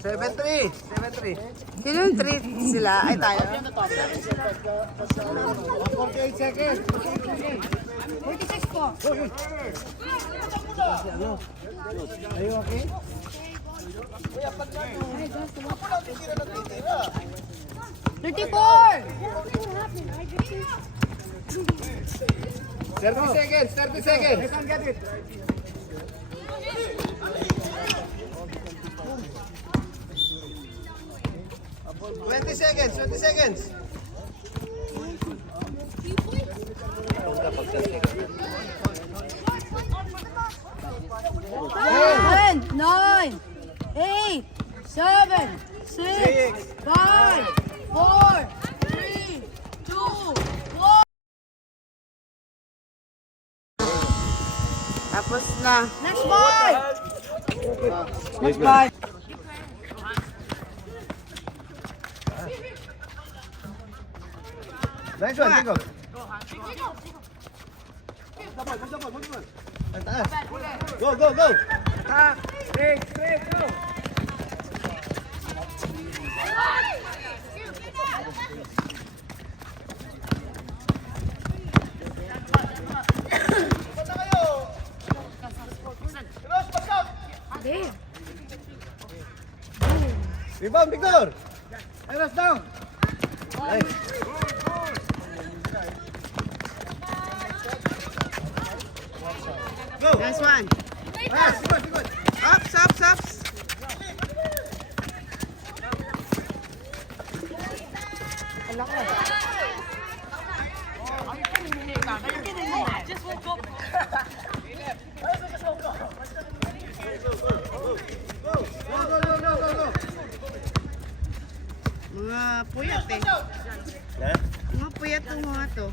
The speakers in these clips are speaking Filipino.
7-3. 7-3. Sino yung 3 sila? Ay, tayo. 48 seconds. 46 po. Are you okay? 34! 30 seconds. 30 seconds. I can get it. 20 seconds. 20 seconds. 10, 9, 8, 7, 6, 5, 4, 3, 2, 1. Tapos na. Next ball! Next ball. Nice one, Jacob. Ang taas. Go, go, go. Attack. Straight, go. Rebound, Victor. Eros down. Nice. Go. Nice one. Pass, good. Ups, ups, ups. Go. Mga puyat eh. Ha? Mga puyat ng mga to.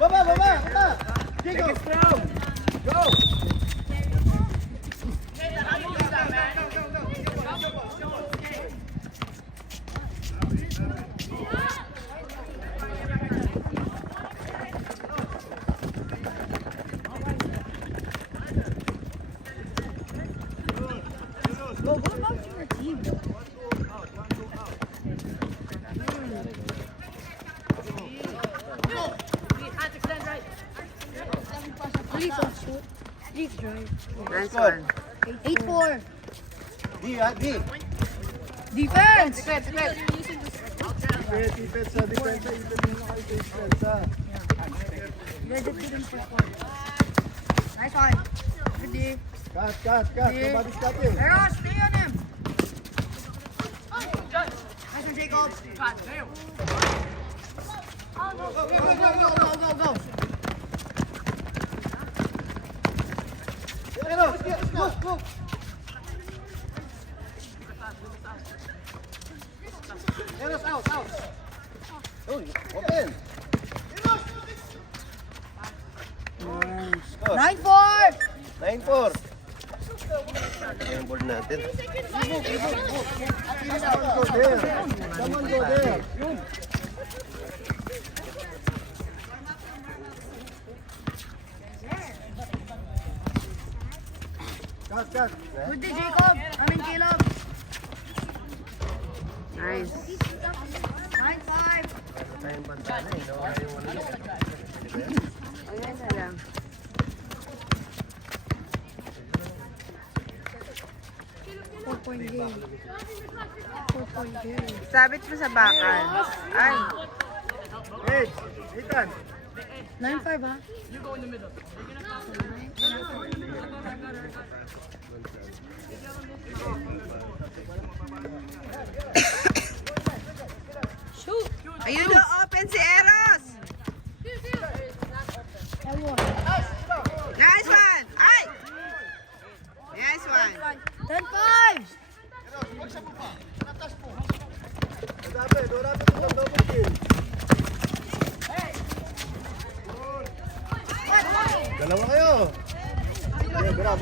Baba. Jacob. Go. Go, what about your team? Please don't shoot. Please drive. Nice one. 8-4. D. Defense! Defense sa depensa. Ito muna kayo sa depensa. Nice one. Good D. Cut. Nobody's cutting. Eros, stay on him. Nice one, Jacob. Go. Eros, go. Eros, out. Oh, open. 9-4. 9-4. Yung board natin. Someone go there. Cut. Good D, Jacob. Caleb. Nice. 9-5. Tayong banta na eh. Nawala yung wala. Ayan na lang. Four-point game. Sabit mo sa bakal. Ay. Edge. Ethan. 9-5, ha? Shoot! Ayun na, open si Eros. Nice one. Ay! Nice one. 10-5! Dorapit mo ng double kill. Dalawa kayo. Yeah, bira.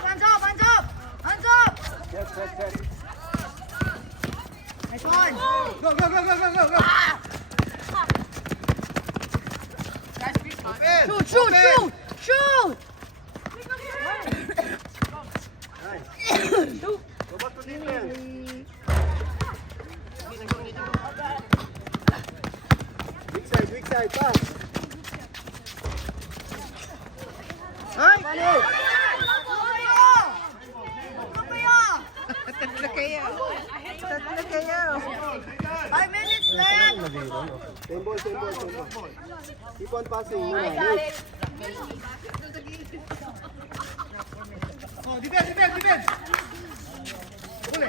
Hands up! Yes. Nice one! Go. Open. Shoot! shoot! Nice. Go back to defense. Weak side, pass. Ay! Tatlo kayo. Tatlo kayo. 5 minutes left. Same ball. Keep on passing. Oh, defense. Uli.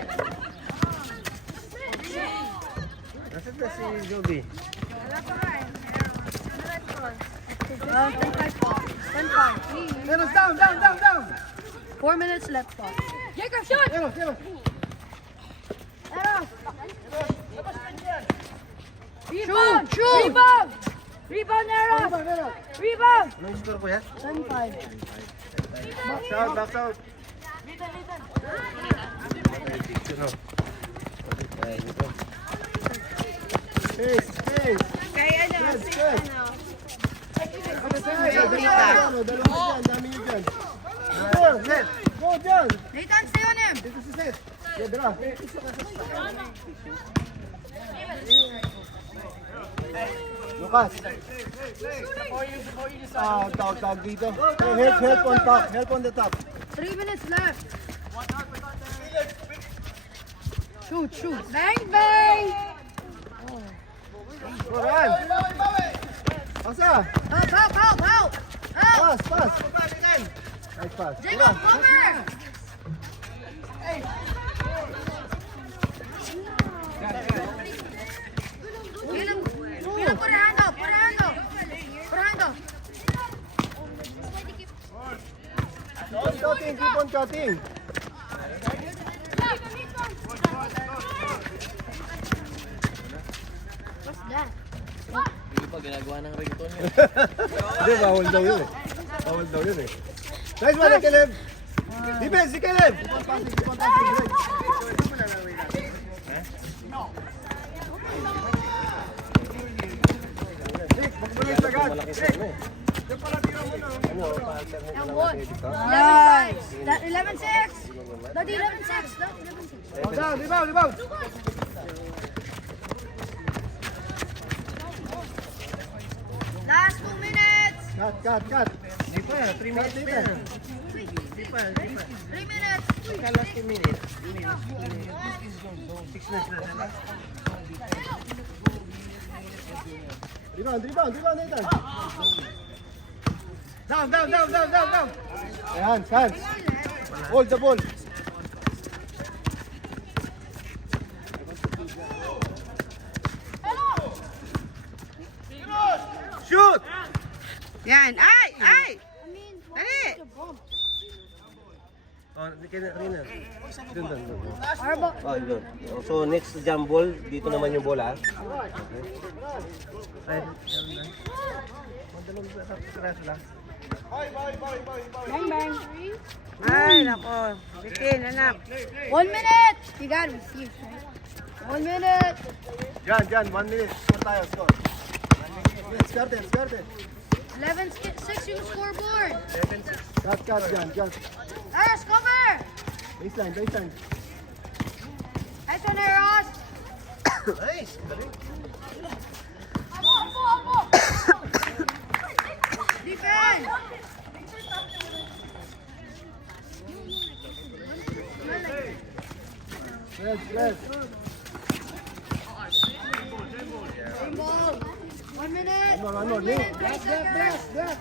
Nasaan na si Joby? 10-5. Eros, down. 4 minutes left. Jacob, shoot! Eros. Shoot! Rebound, Eros! Rebound! Anong score po yan? 10-5. Box out. Space. Kaya ano, Good. Dalawa Dalawa dyan, dami nyo dyan. Go, net. Go, dyan. Nathan, stay on him. Dito si Seth. Yeah, dala. Lucas. Tawag dito. Help on the top. 3 minutes left. Shoot. Bang! Go, Ryan. Pasa. Help! Pass. Nice pass. Jacob, cover! Get him, put a hand up. Keep on cutting. What's that? Hindi pa ginagawa ng ringtone yun. Hindi, bawal daw yun eh. Nice one, Caleb. Defense, si Caleb. Keep on passing. Nick, magbulis agad. Nick. And one. 11-6. 11-6. Daddy, 11-6. Rebound. Last 2 minutes. Cut. Hindi pa, 3 minutes pa yan. 3 minutes. Kala 2 minutes. 6 minutes na. Rebound, Nathan. Down. Hands. Hold the ball. Shoot! Yan. Ay! Dali! Dun. Arbo. Oh, yun. So next jump ball, dito naman yung bola. Bang. Ay, nako. Bitin, anak. 1 minute. You gotta receive, right? 1 minute. Jan, 1 minute. Score. Start it. 11-6 yung scoreboard. Cut, Jan. Eros, cover. Baseline. Nice one, Eros. Nice. Defense. Red. Same ball. 1 minute. One more. 1 minute, 3 seconds. Back.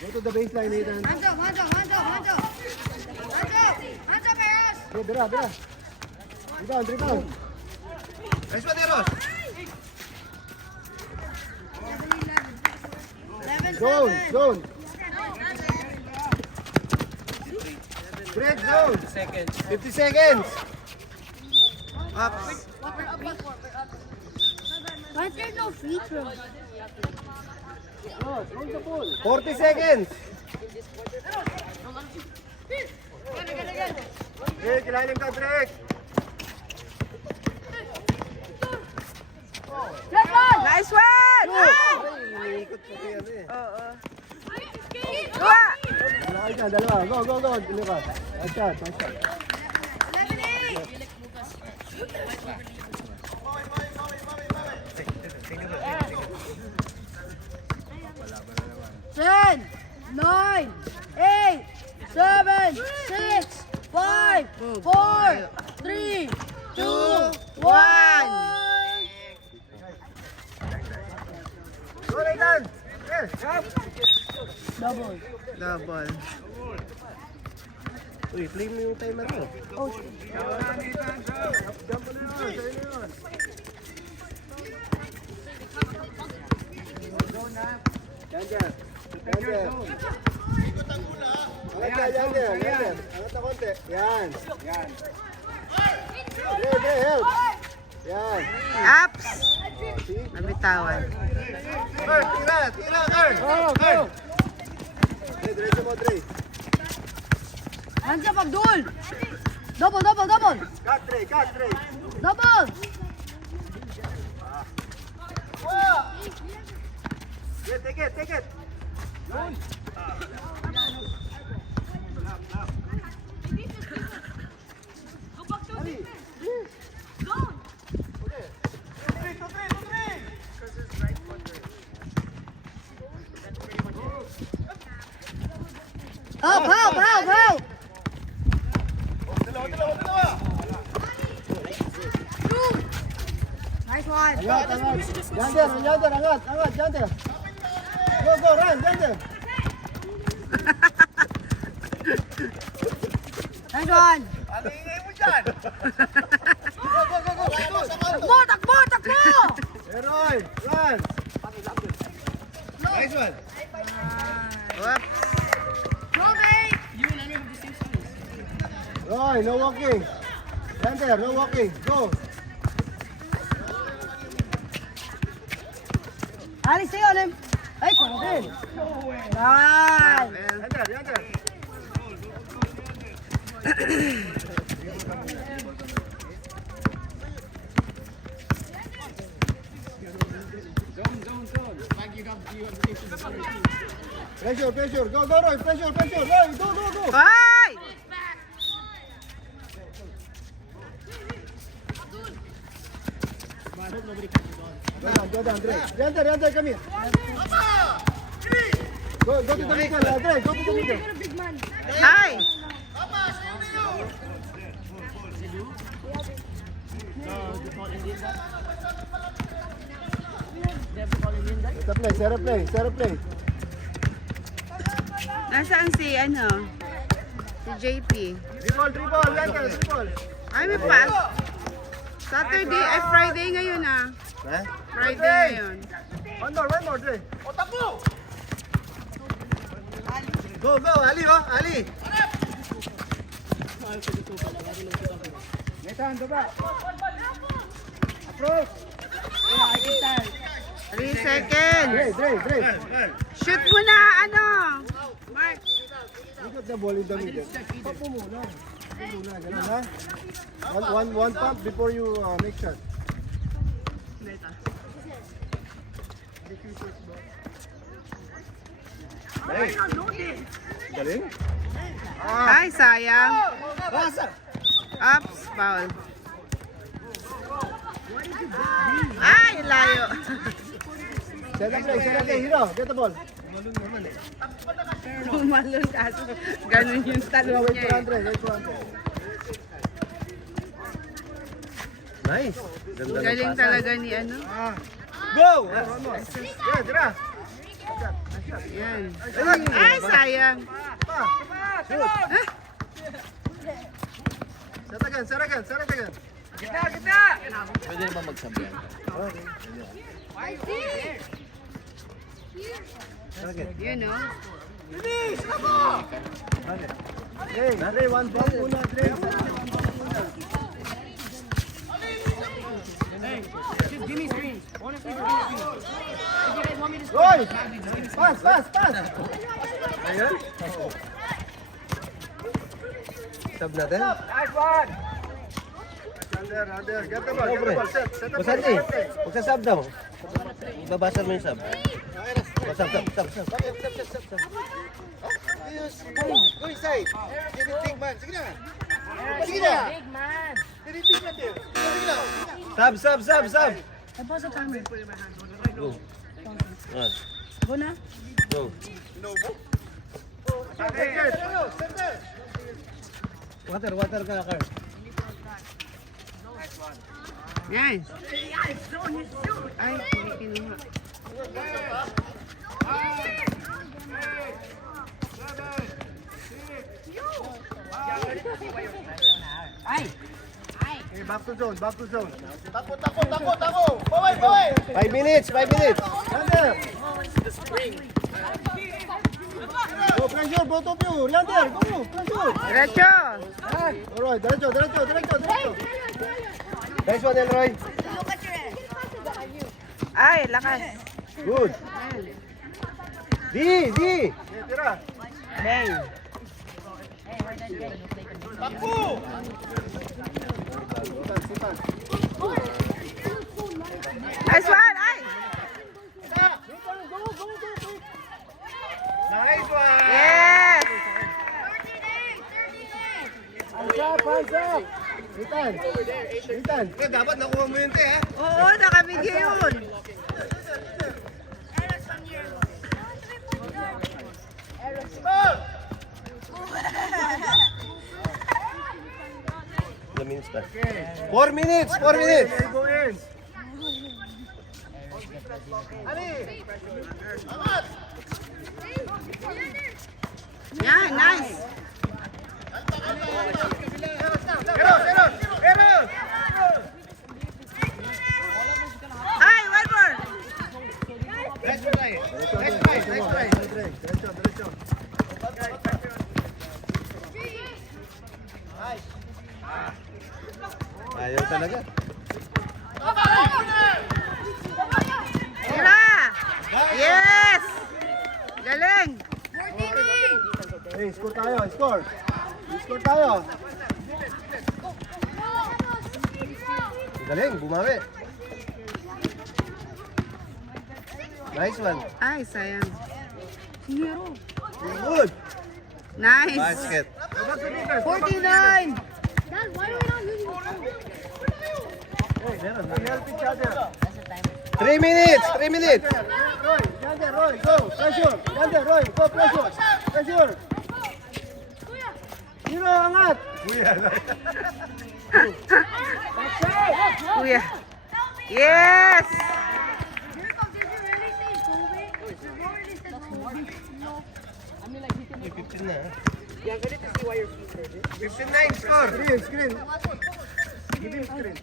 Go to the baseline, Nathan. Hands up, Eros. Yeah, dira. Rebound. Nice one, Eros. 11-7. Zone. Break zone. 50 seconds. Up. Why is there no free throw? 40 seconds. Break, ilalim ka, break. Okay ka, dalawa. Go, go, go. Dalawa. One shot, one shot. 10, 9, 8, 7, 6, 5, 4, 3, 2, 1. Go, Nathan. Yes, up. Double. Double. Uy, play mo yung timer mo. Oh, Jump mo na yun. Sa'yo na yun. Yan dyan. Yan dyan. Angat ka, yan dyan. Yan dyan. Angat na konti. Yan. Yan. Dre, help. Yan. Ups. See? Nabitawan. Kurt, tira, tira, Kurt. Go, go. Dre, diretso mo, Dre. hands up, Abdul. Double, double, double. Cut, Dre, cut, Dre. Double. Yeah, take it, take it. Help, help, help, help. Nice one. Angat, angat. Yander, Yander, angat, angat, Yander. Go, go, run, Yander. Nice one. Ano ingay mo dyan? Go, go, go, go. Takbo, takbo, takbo. Leroy, run. Nice one. Whoops. Go, mate. Roy, no walking. Yander, no walking. Go. Ali, stay on him. Hey, come on. Nice. Yander, Yander. Pressure, pressure. Go, go, Roy. Pressure, pressure. Roy, go, go, go. Hoy! Go down, Dre. Yander, Yander, come here. Go to the middle, Dre. Go to the middle. Hi! Set a play, set a play, set a play. Nasaan si ano? Si JP. Dribble, dribble, Yander, dribble. Ay, may pass. Saturday, Friday ngayon ah. Eh? Friday ngayon. One more, Dre. Go, go, Ali, oh, Ali. Nathan, baba. Approach. 3 seconds. Dre, Dre. Shoot mo na, ano? Mark. You got the ball in the middle. Pop mo muna. Pop mo muna, ganun ha. One pump before you make shot. Hey. Galing. Ay, sayang. Ups, foul. Ay, layo. Set a play, Hero. Get the ball. Tumalon kaso. Ganun yung talon Wait niya for eh. Andre, wait for Andre. Nice. Ganda ng Galing pasa. talaga ni ano. Go! Yeah, tira. Yan. Ay, sayang. Shoot. Set again. Pwede naman magsabihan. Yun o. Dre, one pump muna, Dre. Roy! Pass! Ayan. Sub natin. Under. Get the ball. Set the Basan play. eh. Magsasub daw. Babasan mo yung sub. Sub. Go inside. Get it big man. Sige na. Sige na. Get it big man there. Sige na. Sub. Tapos sa camera. Go. Ah, Go na. go. Water ka, Carl. Yan. Ay, hindi kinuha. Okay, back to zone. Tako. Baway. 5 minutes. Lander. Go, pressure, both of you. Lander, go, pressure. Diretso. Alright, diretso. Nice one, Elroy. Ay, lakas. Good. D. Tira. Bang. Sipan. Nice one. Ay. Nice one. Yes. Hands up. Ethan. Dapat nakuha mo yun, te, ha? Oo, nakabigay yun. Ilang minutes pa? 4 minutes. Yan, nice. Ay, one more. Nice try. Diretso. Ayaw talaga. Tira. Yes. Galing. Hey, score tayo. Galing, bumawi. Nice one. Ay, sayang. Good. Nice. Basket. 49. 3 minutes. Roy, go. Pressure. Roy, go, pressure. Hero, angat. Kuya. Yes. May 15 na. 59 score. Screen. Give him screen.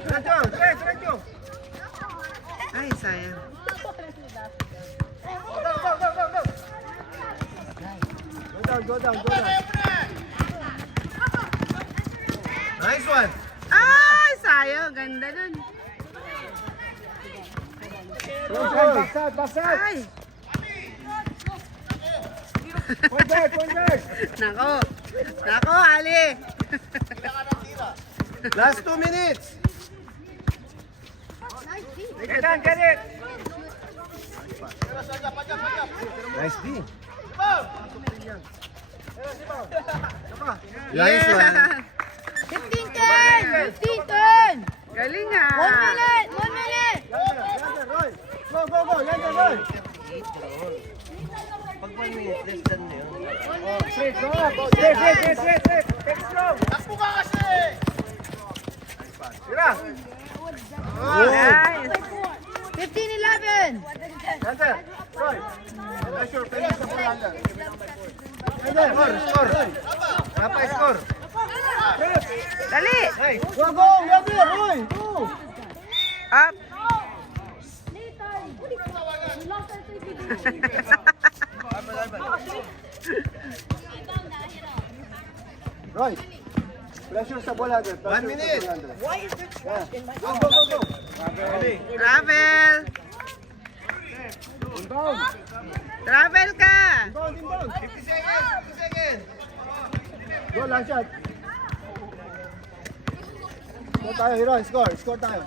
Diretso. Ay, sayang. Go down. Nice one. Ay, sayang. Ganda dun. Backside. Ay. Point guard. Nako, Ali. Last 2 minutes. Get it. Nice D. Nice one. 15-10. Galing 1 ah. minute. Lander, Roy. Go. Lander, Roy. Pag 1 minute, less than yun. Straight. Take strong. Takbo ka kasi. Tira. Nice. 15-11. Lander, Roy. Pressure, Lander. Lander, score. Dapat score. Dali. Nice. Go, Lander, Roy. Go. Up. Roy. Pressure sa bola, Lander. 1 minute. Why is there trash in my Go. Travel. Travel ka. Inbound. 50 seconds. Go, long shot. Score tayo, Hero. Score tayo.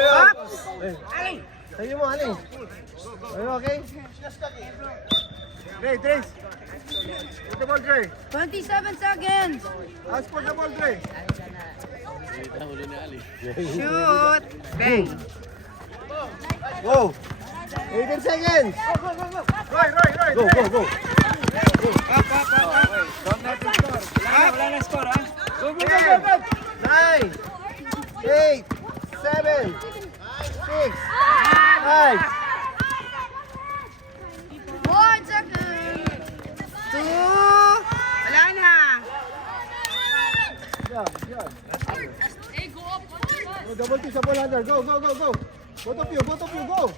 Oops! Sa'yo mo, Ali. Are you okay? Dre, Dre. Put the ball, Dre. 27 seconds. Ask for the ball, Dre. Shoot! Bang! Go. 18 seconds. Roy. Go, go, go. Wala na score, ha? 9, 8, 7, 6, 5. 1 second. 2! Wala na! Go, double team sa ball under. Go, go, go, go. Both of you, go.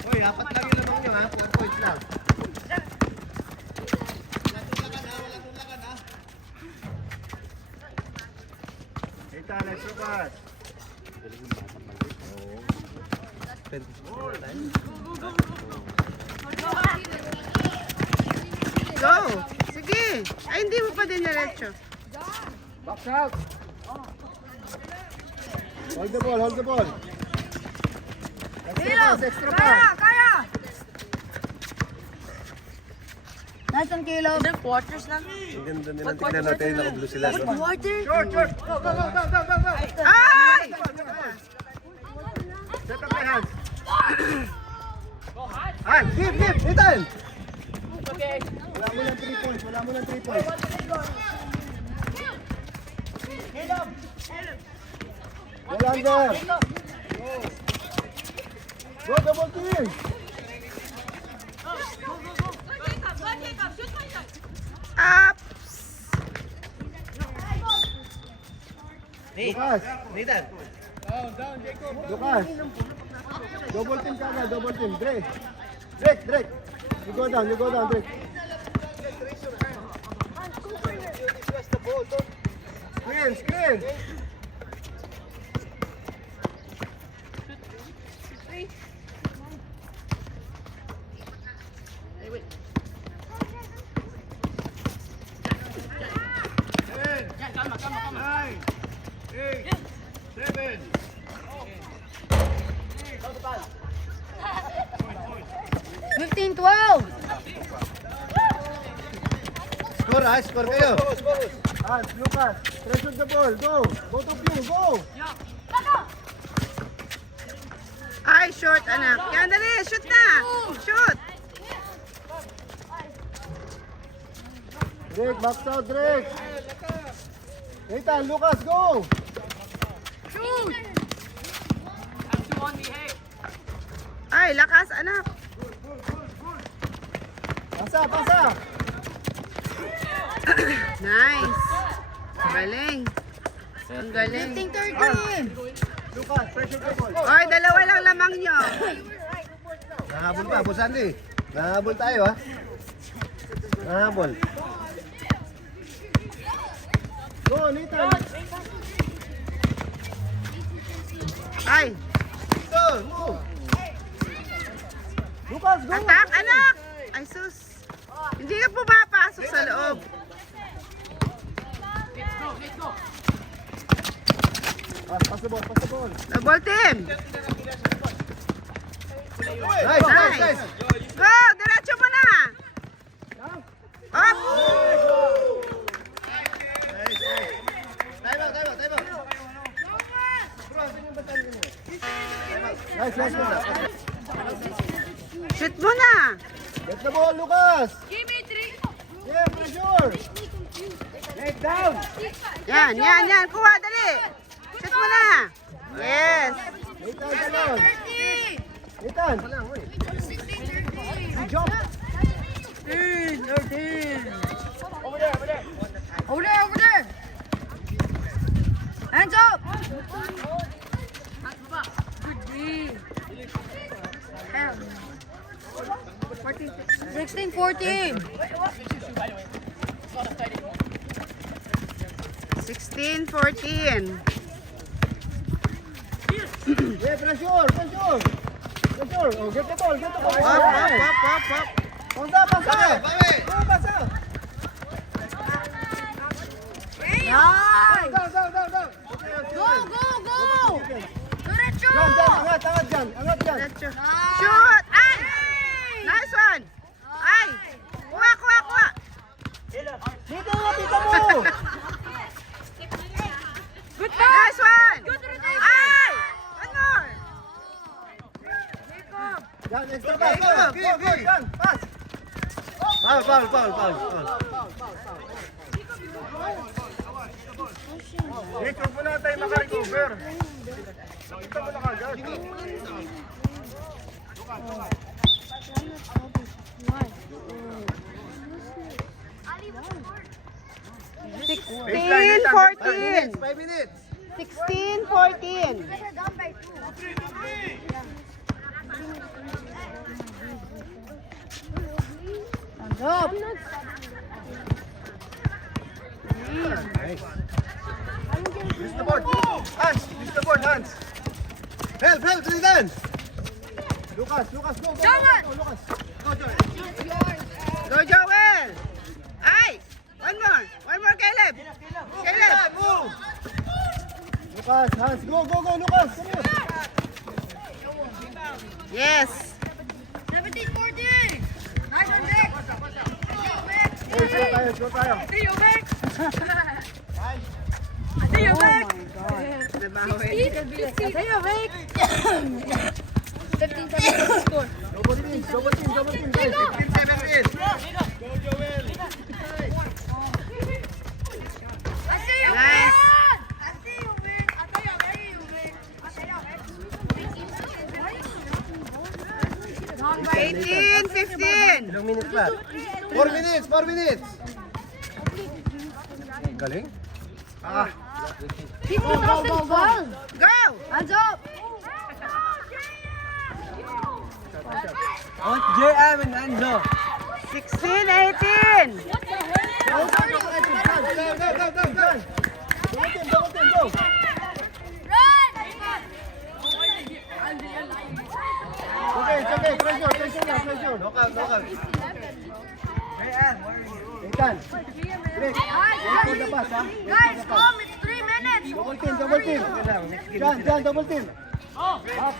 Hoy, apat lang yung lamang nyo ha. 4 points lang. Kita, let's go pass. Go! Sige! Ay, hindi mo pa din diretso. Box out. Hold the ball, hold the ball. Extra pass. Kaya. Nasaan kilo? Ang ganda nila, tignan natin, nakablue sila. No? Water. Short. Go. Ay! Set up my hands. Ay, give, Ethan. Wala mo ng 3 points, Well under. Go, double team. Ups! Lucas. Lucas. Double team ka, double team. Drake. You go down, Drake. Screen. Fifteen, 12. Score kayo. Lucas, pressure the ball. Go. Both of you, go. Ay, short, anak. Yan, dali. Shoot na. Shoot. Drake, box out, Drake. Ethan, Lucas, go. Ay, lakas, anak. Pasa. Nice. Galing. Ang galing. 15, 13. Lucas, pressure the ball. Oy, dalawa lang lamang nyo. Nahabol pa, Boss Andy. Nahabol tayo, ha? Nahabol. Go, Nathan. Ay, Go, move. Lucas, go. atak, anak. Ay, sus. Hindi ka pumapasok sa loob. Pass the ball. Double team. Nice. Go, diretso mo na. Up. Time out. Nice. Shoot mo na. Get the ball, Lucas. Give me 3. Yeah, pressure. Leg down. Yan. Kuha, dali. Shoot mo na. Yes. Nathan, galon. Nathan. Jump. 13. Over there. Hands up. 16, 14. 16, 14. Yeah, pressure. Oh, get the ball. Up. Pasa. Go, pasa. Nice! Down. Go, go, go! Diretso! Angat dyan. Shoot! Ay! Nice one! Ay! Kuha! Dito mo! Good pass! Nice one! Ay! One more! Yan, extra pass. Go. Yan, pass. Foul. Nick, huwag mo na tayo makarecover. Nakita mo na kagad. 16-14. 5 minutes. 16-14. Up! Use the board. Hands. Help, Zidane. Lucas, go. Lucas. Go, Joel. Go, Joel! Ay! One more, Caleb! Move. Lucas, hands. Go, Lucas. Come here. Yes! 17-14! Nice one, Vic! Hey, slow tayo. Ayo, Vic! Nabawi. Ayo, Vic! 15-17 score. Double team. 15-17. Nice! 18-15. Ilang minutes ba? 4 minutes. Galing. Go! Go! Hands up! JM and Anzo. 16-18. Go. Double team, go. Okay. Pressure. Knockout. Ethan. Rick. Wait for the pass, ha? Guys, come! It's 3 minutes! Double team. Jan, double team.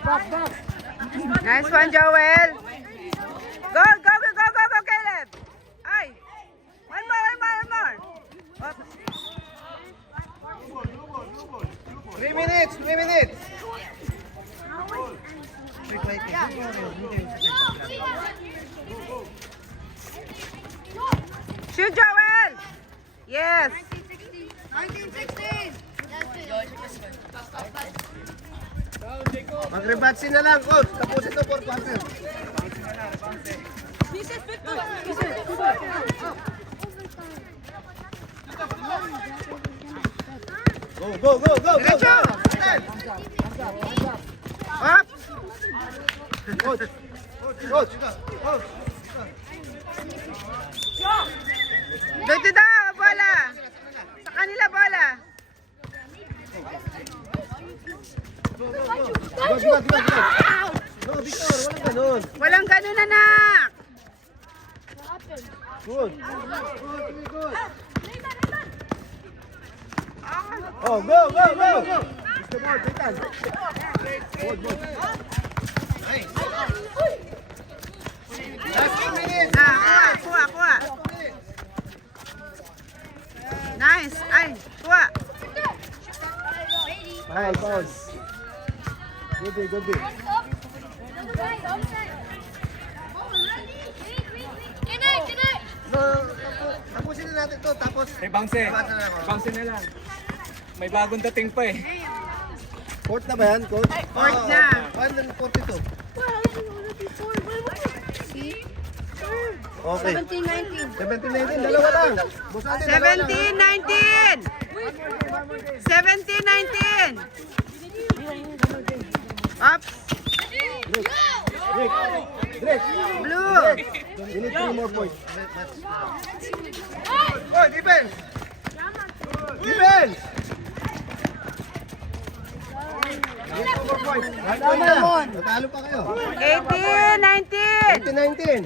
Back. Nice one, Joel. Go, Caleb. Ay. One more. Oops. 3 minutes. Shoot, Joel. Yes. 19-16! Mag-rebatsi na lang, coach. Tapos ito, 4 passes. Go. Diretso. Up. Coach. Dito daw, bola. Sa kanila, bola. Go. No, Victor, walang ganun. Walang ganun, anak. Good. Oh, go. Mr. Board, Ethan. Good. Last 2 minutes. Kuha. Nice. Ay, kuha. Nice. Good day. No, tapusin na natin to, tapos Bangse na lang. May bagong dating pa eh. Fourth na ba yan, coach? Fourth na. 142. Okay. 17-19. 17-19, dalawa lang. Busante, dalawa lang, ha? 17-19. Up. Drake. Blue. You need 3 more points. Oh, defense! You need 2 more points. Right point na. Natalo pa kayo. 18-19. 19.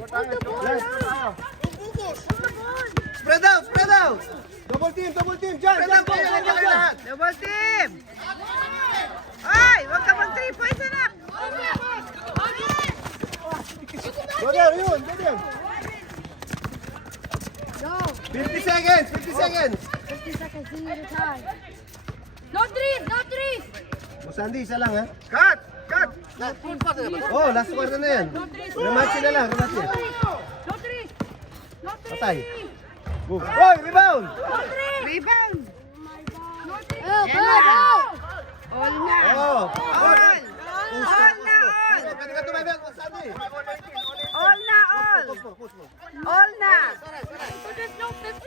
Spread out. Double Double team, dyan, dyan. Double team! Ay, wag ka mag 3 points, anak! Go there, yun, go there. 50 seconds, 50 seconds. 50 seconds, you need to tie. No threes, no threes. O Sandy, isa lang ha. Cut! Cut! Oh, last quarter na yan. Rematch na lang, rematch. No threes. No threes. Patay. Move. Oy, rebound! Rebound! No threes. Go. All na! Oh. All! All na all! Pwede ka tumabit, Sandy. All na all! Push mo, push mo. All na!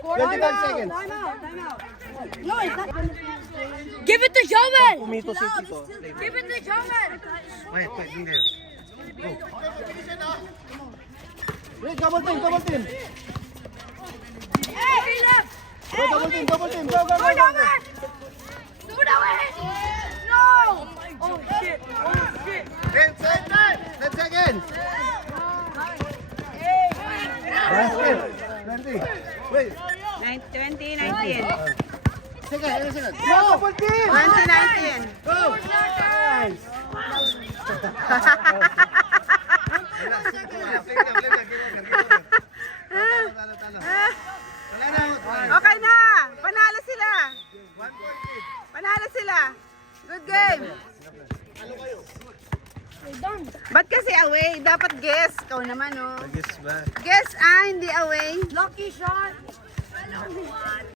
25 seconds. Time out, time out. No, it's not. Give it to Joven. Pumito si Tito. Give it to Joven. Wait, in there. Go. Wait, double team, double team. Hey, left. Go, double team, double team. Go, go, go, Go, go. Joven. Do that way. No. Oh, shit. Oh, shit. 10 seconds. 10 seconds. Basket. 20. Wait. 20, 19. Second, second. Go, double team. 20, 19. Go. Nice. Okay na! Panalo sila! Panalo sila! Good game! Ba't kasi away? Dapat guess. Ikaw naman, oh. Guess ba? Guess, hindi away. Lucky shot.